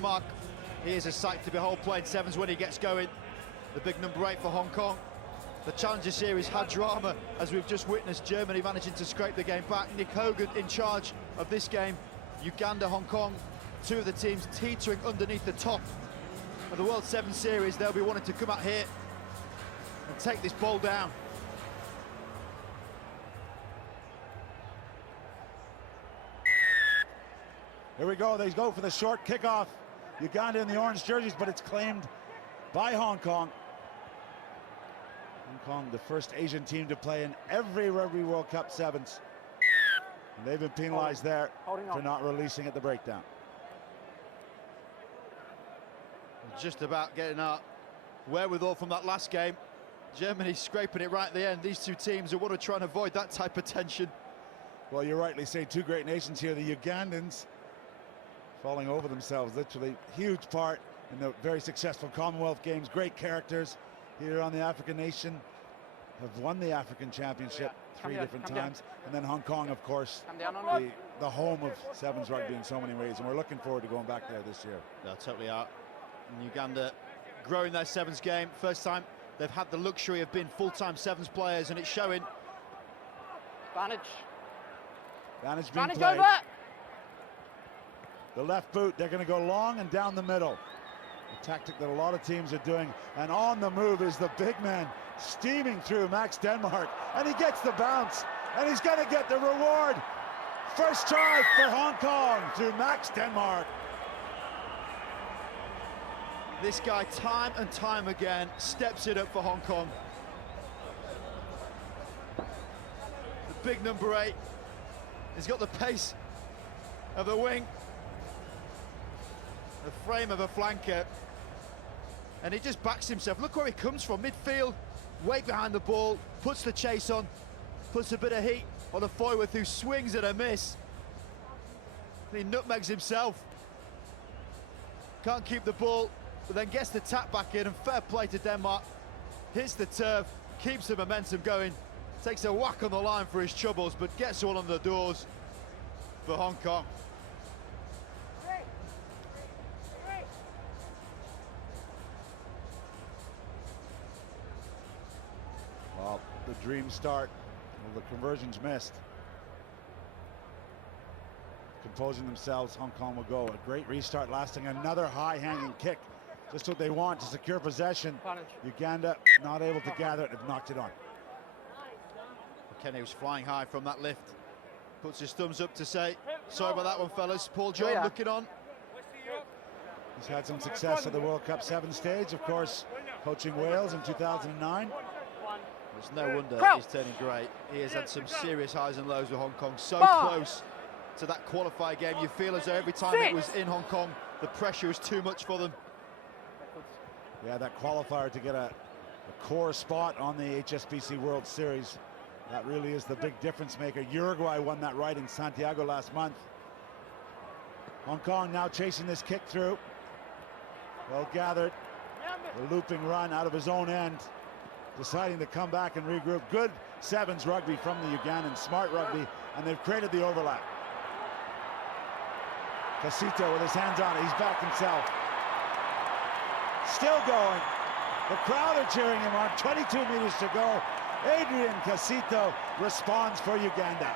Mark, he is a sight to behold playing sevens when he gets going. The big number 8 for Hong Kong. The Challenger Series had drama, as we've just witnessed. Germany managing to scrape the game back. Nick Hogan in charge of this game. Uganda, Hong Kong, two of the teams teetering underneath the top of the World 7 Series. They'll be wanting to come out here and take this ball down. Here we go, they go for the short kickoff. Uganda in the orange jerseys, but it's claimed by Hong Kong. Hong Kong, the first Asian team to play in every Rugby World Cup sevens. And they've been penalized there for not releasing at the breakdown. Just about getting our wherewithal from that last game. Germany scraping it right at the end. These two teams will want to try and avoid that type of tension. Well, you rightly say, two great nations here. The Ugandans falling over themselves, literally. Huge part in the very successful Commonwealth Games. Great characters here on the African nation. Have won the African Championship three different times. And then Hong Kong, of course, the home of sevens rugby in so many ways. And we're looking forward to going back there this year. They totally are. And Uganda growing their sevens game. First time they've had the luxury of being full-time sevens players, and it's showing. Advantage being played. Over. The left boot, they're going to go long and down the middle. A tactic that a lot of teams are doing. And on the move is the big man steaming through, Max Denmark. And he gets the bounce, and he's going to get the reward. First try for Hong Kong through Max Denmark. This guy, time and time again, steps it up for Hong Kong. The big number 8. He's got the pace of a wing, the frame of a flanker, and he just backs himself. Look where he comes from, midfield, way behind the ball, puts the chase on, puts a bit of heat on a forward who swings and a miss. He nutmegs himself. Can't keep the ball, but then gets the tap back in, and fair play to Denmark. Hits the turf, keeps the momentum going, takes a whack on the line for his troubles, but gets all on the doors for Hong Kong. Well, the dream start, well, the conversion's missed. Composing themselves, Hong Kong will go. A great restart, lasting another high-hanging kick. Just what they want to secure possession. Uganda not able to gather it, have knocked it on. Kenny was flying high from that lift. Puts his thumbs up to say, sorry about that one, fellas. Paul John looking on. He's had some success at the World Cup 7 stage, of course, coaching Wales in 2009. It's no wonder he's turning great. He has had some serious highs and lows with Hong Kong. So close to that qualifier game. You feel as though every time it was in Hong Kong, the pressure was too much for them. Yeah, that qualifier to get a core spot on the HSBC World Series. That really is the big difference maker. Uruguay won that right in Santiago last month. Hong Kong now chasing this kick through. Well gathered. The looping run out of his own end. Deciding to come back and regroup. Good sevens rugby from the Ugandans. Smart rugby. And they've created the overlap. Casito with his hands on it. He's back himself. Still going. The crowd are cheering him on. 22 meters to go. Adrian Casito responds for Uganda.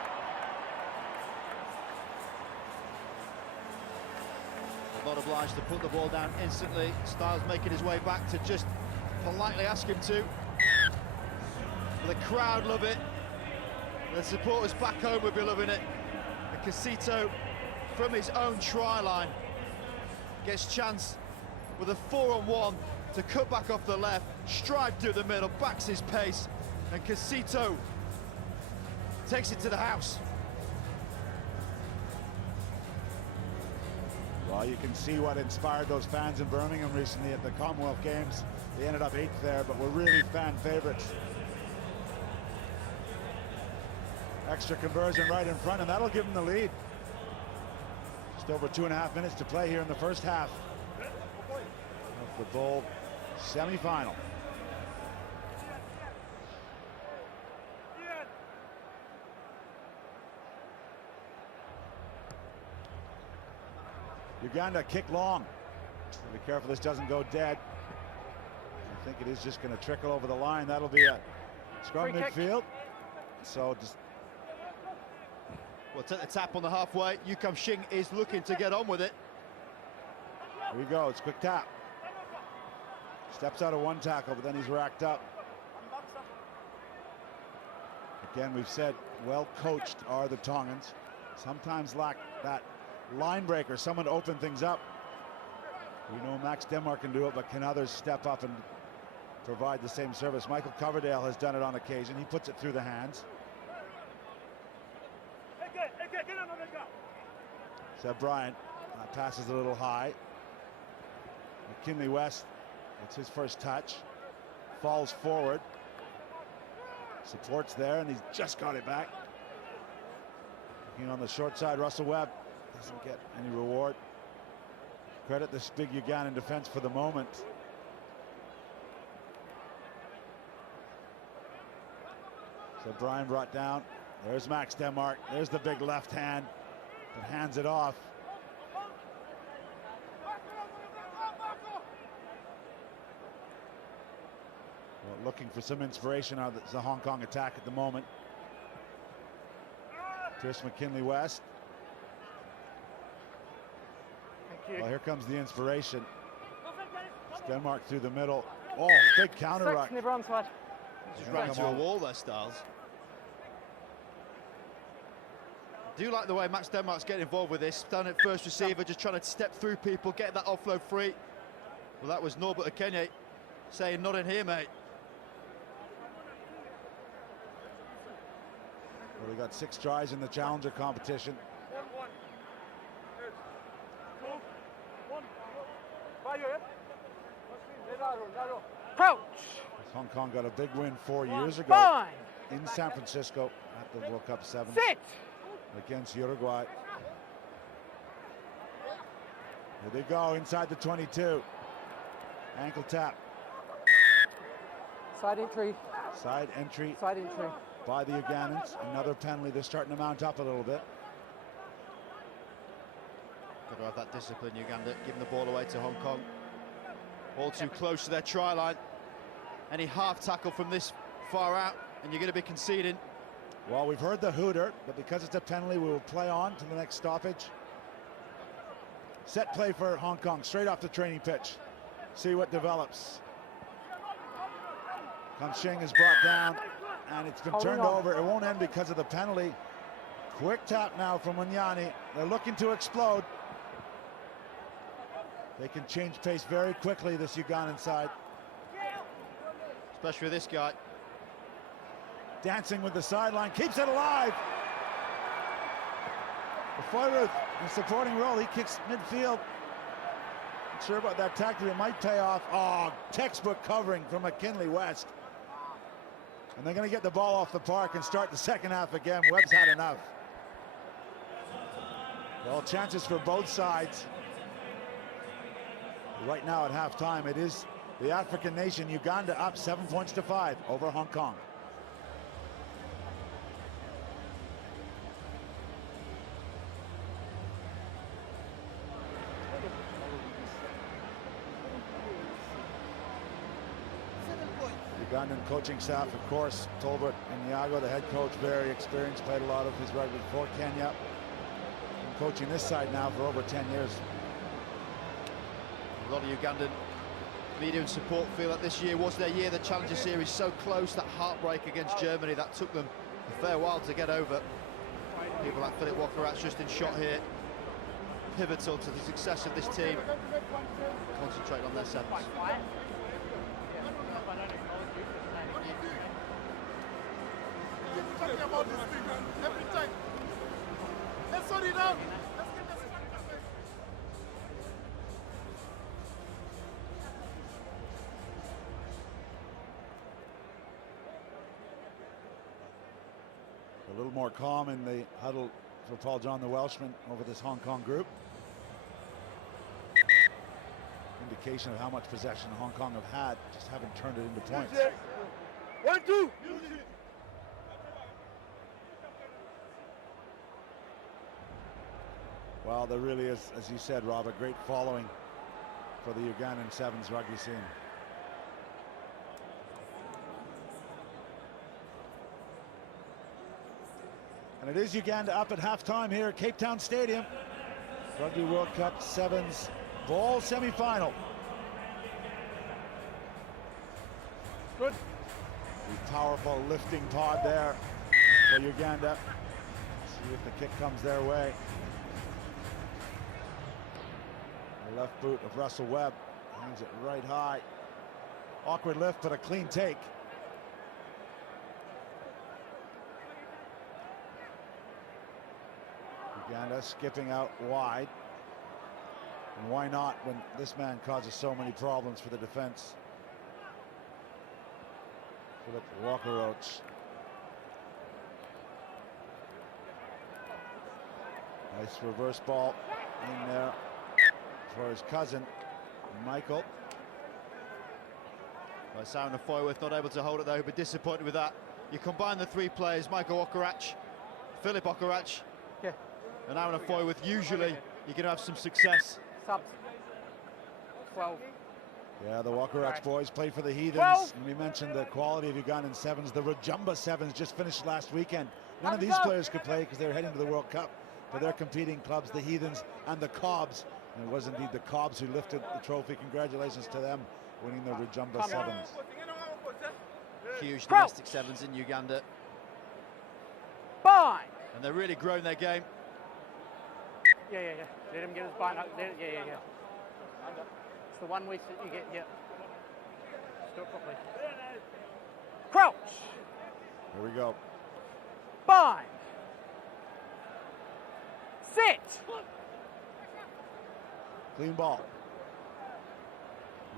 Not obliged to put the ball down instantly. Styles making his way back to just politely ask him to. The crowd love it. The supporters back home will be loving it. And Casito, from his own try line, gets chance with a 4-on-1 to cut back off the left, stride through the middle, backs his pace, and Casito takes it to the house. Well, you can see what inspired those fans in Birmingham recently at the Commonwealth Games. They ended up 8th there, but were really fan favorites. Extra conversion right in front, and that'll give them the lead. Just over 2.5 minutes to play here in the first half of the Bowl semi-final. Uganda kick long. Be careful this doesn't go dead. I think it is just going to trickle over the line. That'll be a scrum midfield. So just We'll take the tap on the halfway. Yukam Shing is looking to get on with it. here we go. It's quick tap. Steps out of one tackle, but then he's racked up. Again, we've said well coached are the Tongans. Sometimes lack that line breaker, someone to open things up. We know Max Denmark can do it, but can others step up and provide the same service? Michael Coverdale has done it on occasion. He puts it through the hands. Seb Bryant passes a little high. McKinley West, it's his first touch. Falls forward. Supports there, and he's just got it back. Looking on the short side, Russell Webb doesn't get any reward. Credit this big Ugandan defense for the moment. So Brian brought down. There's Max Denmark. There's the big left hand that hands it off. Well, looking for some inspiration out of the Hong Kong attack at the moment. Chris McKinley West. Well, here comes the inspiration. It's Denmark through the middle. Oh, big counter ruck. Just ran into a wall there, Styles. I do like the way Max Denmark's getting involved with this. Standing at first receiver, just trying to step through people, get that offload free. Well, that was Norbert Akenye saying, not in here, mate. Well, we got 6 tries in the challenger competition. Crouch. Hong Kong got a big win 4 years ago in San Francisco at the World Cup 7s against Uruguay. Here they go inside the 22. Ankle tap. Side entry. Side entry Side entry. by the Ugandans. Another penalty. They're starting to mount up a little bit. Got to have that discipline, Uganda, giving the ball away to Hong Kong. All too close to their try line. Any half tackle from this far out, and you're going to be conceding. Well, we've heard the hooter, but because it's a penalty, we will play on to the next stoppage. Set play for Hong Kong, straight off the training pitch. See what develops. Kamshing is brought down, and it's been turned over. It won't end because of the penalty. Quick tap now from Wanyani. They're looking to explode. They can change pace very quickly, this Ugandan side. Especially with this guy. Dancing with the sideline, keeps it alive. Foyruth in supporting role, he kicks midfield. Not sure about that tactic, it might pay off. Oh, textbook covering from McKinley West. And they're going to get the ball off the park and start the second half again. Webb's had enough. Well, chances for both sides. Right now at halftime, it is the African nation, Uganda, up 7 points to 5 over Hong Kong. Ugandan coaching staff, of course, Tolbert and Nyago, the head coach, very experienced, played a lot of his rugby for Kenya. Been coaching this side now for over 10 years. A lot of Ugandan media and support feel that this year was their year. The Challenger Series so close, that heartbreak against Germany, that took them a fair while to get over. People like Philip Walker just in shot here. Pivotal to the success of this team. Concentrate on their sevens. About this thing, man. Every time. Let's sort it out. Let's get this. A little more calm in the huddle for Paul John the Welshman over this Hong Kong group. Indication of how much possession Hong Kong have had, just haven't turned it into points. 1, 2. Well, there really is, as you said, Rob, a great following for the Ugandan 7s rugby scene. And it is Uganda up at halftime here at Cape Town Stadium. Rugby World Cup 7s ball semi-final. Good. The powerful lifting pod there for Uganda. See if the kick comes their way. The left boot of Russell Webb hangs it right high. Awkward lift, but a clean take. Uganda skipping out wide. And why not when this man causes so many problems for the defense? Philip Walker-Roach. Nice reverse ball in there for his cousin, Michael. Well, Simon Foyworth not able to hold it though, he'll be disappointed with that. You combine the three players, Michael Okarach, Philip Okarach, Yeah. and Aaron Foyworth, usually you're going to have some success. Subs. 12. Yeah, the Walker-Roach boys play for the Heathens. 12. And we mentioned the quality of Ugandan 7s. The Rajumba 7s just finished last weekend. None of these players could play because they're heading to the World Cup. But their competing clubs, the Heathens and the Cobs. And it was indeed the Cobs who lifted the trophy. Congratulations to them, winning the Rajumba 7s. Huge domestic 7s in Uganda. Bind. And they're really growing their game. Yeah. Let him get his bind up. Yeah. It's the one we you get, yeah. Just do it properly. Crouch. Here we go. Bind. Sit. Clean ball.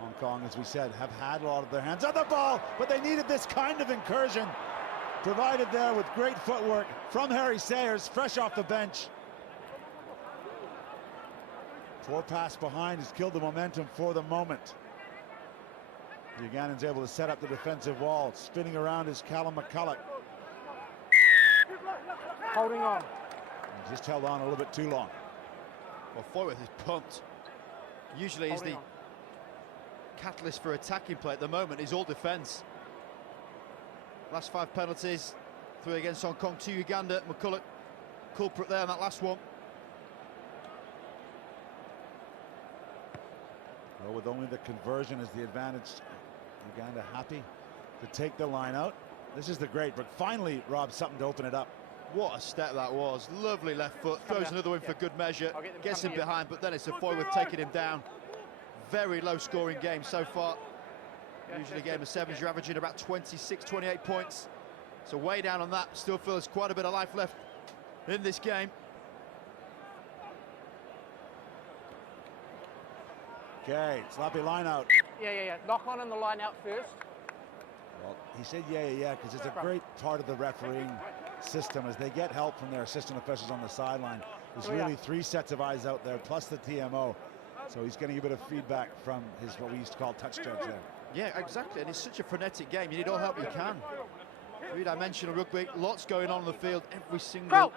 Hong Kong, as we said, have had a lot of their hands on the ball, but they needed this kind of incursion provided there with great footwork from Harry Sayers, fresh off the bench. Poor pass behind has killed the momentum for the moment. The Ugandans able to set up the defensive wall. Spinning around is Callum McCulloch. Holding on. He just held on a little bit too long. Well, Foyworth is pumped. Usually he's the catalyst for attacking play. At the moment, he's all defence. Last 5 penalties, 3 against Hong Kong, 2 Uganda. McCulloch, culprit there on that last one. Well, with only the conversion as the advantage, Uganda happy to take the line out. This is the great, but finally, Rob, something to open it up. What a step that was. Lovely left foot, throws another one for good measure, gets him here. behind, but then it's a Foyworth taking him down. Very low scoring game so far. Usually a game of 7s, you're averaging about 26, 28 points. So way down on that, still feels quite a bit of life left in this game. Okay, sloppy line out. Yeah. Knock on in the line out first. Well, he said yeah, because it's a great part of the refereeing system as they get help from their assistant officials on the sideline. There's really 3 sets of eyes out there, plus the TMO. So he's getting a bit of feedback from his, what we used to call touch judge there. Yeah, exactly, and it's such a frenetic game. You need all help you can. 3-dimensional rugby, lots going on the field. Every single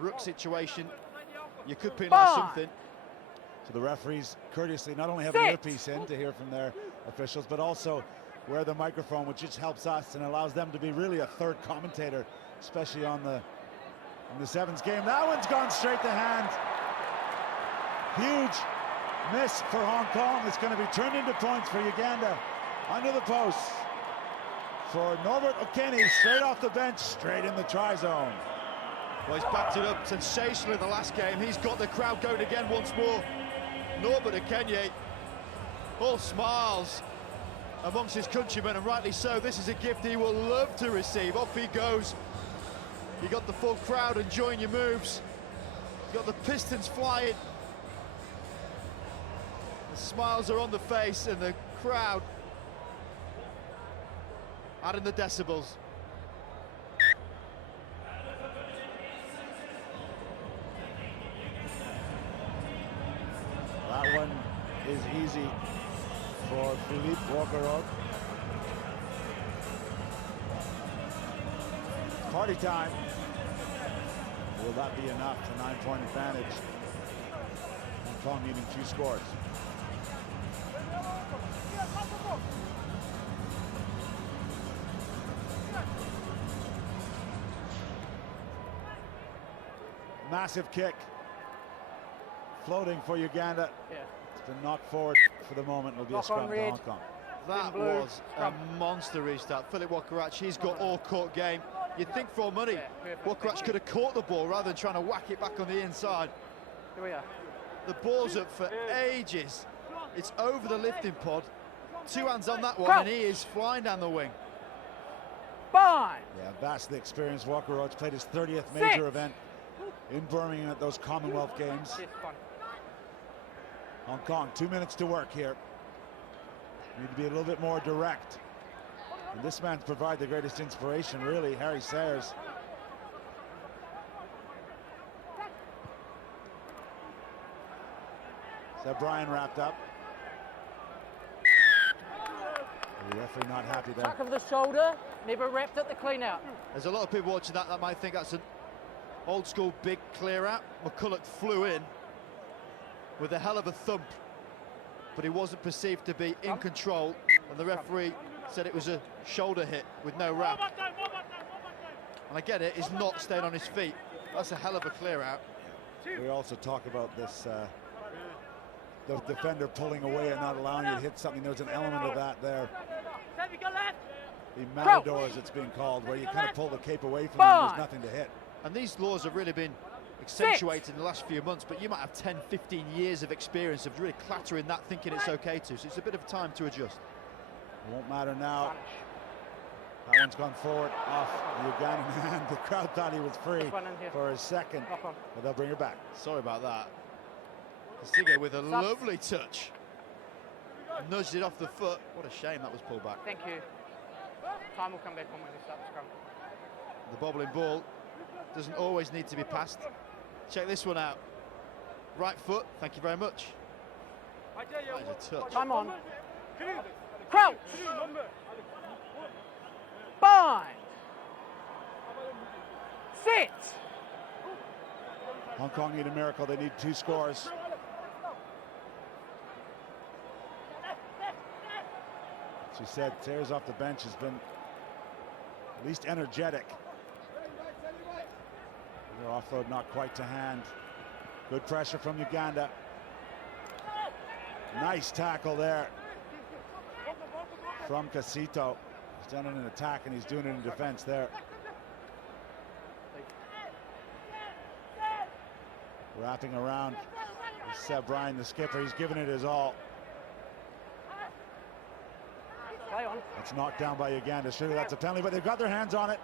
ruck situation, you could penalise something. So the referees courteously not only have an earpiece in to hear from their officials, but also wear the microphone, which just helps us and allows them to be really a third commentator, especially on the 7s game. That one's gone straight to hand. Huge miss for Hong Kong. It's going to be turned into points for Uganda. Under the post for Norbert Okene, straight off the bench, straight in the try zone. Well, he's backed it up sensationally in the last game. He's got the crowd going again once more. Norbert Okene, all smiles amongst his countrymen, and rightly so. This is a gift he will love to receive. Off he goes. You got the full crowd enjoying your moves. You got the Pistons flying. The smiles are on the face, and the crowd adding the decibels. That one is easy for Philippe Walker-Roach. Party time. Will that be enough for 9-point advantage? Hong Kong needing 2 scores. Massive kick. Floating for Uganda. Yeah. It's been knocked forward for the moment. It'll be a Knock on scrum to red. Hong Kong. That blue, was scrum. a monster restart. Philip Wakarach, he's got all court game. You'd think for money, Yeah, perfect. Wakarach could have caught the ball rather than trying to whack it back on the inside. Here we are. The ball's up for ages. It's over the lifting pod. 2 hands on that one, Crouch. and he is flying down the wing. Fine. Yeah, vastly experienced. Walker Roach played his 30th major 6. event in Birmingham at those Commonwealth Games. Yes, fine. Hong Kong, 2 minutes to work here. Need to be a little bit more direct. And this man's provided the greatest inspiration, really, Harry Sayers. So Brian wrapped up. The referee not happy there. Tuck of the shoulder, never wrapped at the clean out. There's a lot of people watching that might think that's an old school big clear out. McCulloch flew in with a hell of a thump, but he wasn't perceived to be in control, and the referee said it was a shoulder hit with no wrap. And I get it, he's not staying on his feet. That's a hell of a clear out. We also talk about this, the defender pulling away and not allowing you to hit something. There's an element of that there. The matadors, it's being called, where you kind of pull the cape away from them, there's nothing to hit. And these laws have really been accentuated in the last few months, but you might have 10, 15 years of experience of really clattering that, thinking it's okay to, so it's a bit of time to adjust. It won't matter now. That one's gone forward off the Ugandan hand. The crowd thought he was free for his second, but they'll bring it back. Sorry about that. Kasiga with a lovely touch. Nudged it off the foot. What a shame that was pulled back. Thank you. Time will come back on when we start the scrum. The bobbling ball doesn't always need to be passed. Check this one out. Right foot, thank you very much. That is a touch. Time on. Crouch. Bind. Sit. Hong Kong need a miracle. They need 2 scores. As we said, Sayers off the bench has been at least energetic. The offload not quite to hand. Good pressure from Uganda. Nice tackle there from Casito. He's done it in attack and he's doing it in defense there. Wrapping around Seb Bryan, the skipper. He's given it his all. Play on. It's knocked down by Uganda. Surely that's a penalty, but they've got their hands on it.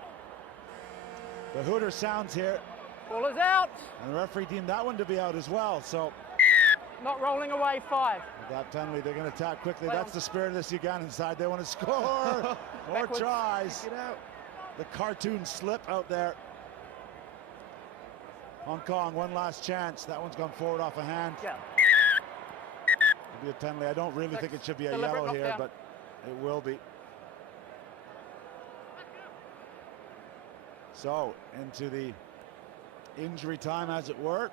The hooter sounds here. Ball is out. And the referee deemed that one to be out as well. So Not rolling away. 5. with that penalty, they're going to attack quickly. Play That's on. the spirit of this Ugandan side. They want to score. More Backwards. tries. Get out. The cartoon slip out there. Hong Kong, one last chance. That one's gone forward off a hand. Yeah. It'll be a penalty. I don't really think it should be a Deliberate yellow here, knockdown. but it will be. So, into the injury time, as it were.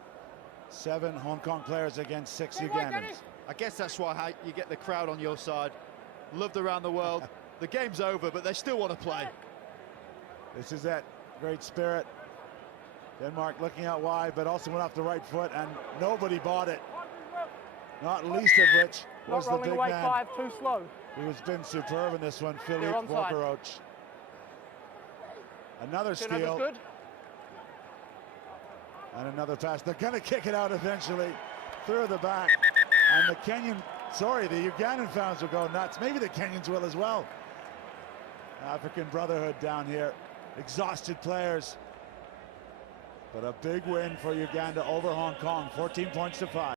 7 Hong Kong players against 6 Ugandans. I guess that's why you get the crowd on your side. Loved around the world. The game's over, but they still want to play. This is it. Great spirit. Denmark looking out wide, but also went off the right foot, and nobody bought it. Not least of which was Not the rolling big away. man 5. Too slow. who has been superb in this one, Philippe onside. Walker-Roach. Another Turnover's steal. good. And another pass. They're going to kick it out eventually through the back. And the Ugandan fans will go nuts. Maybe the Kenyans will as well. African brotherhood down here. Exhausted players. But a big win for Uganda over Hong Kong. 14 points to 5.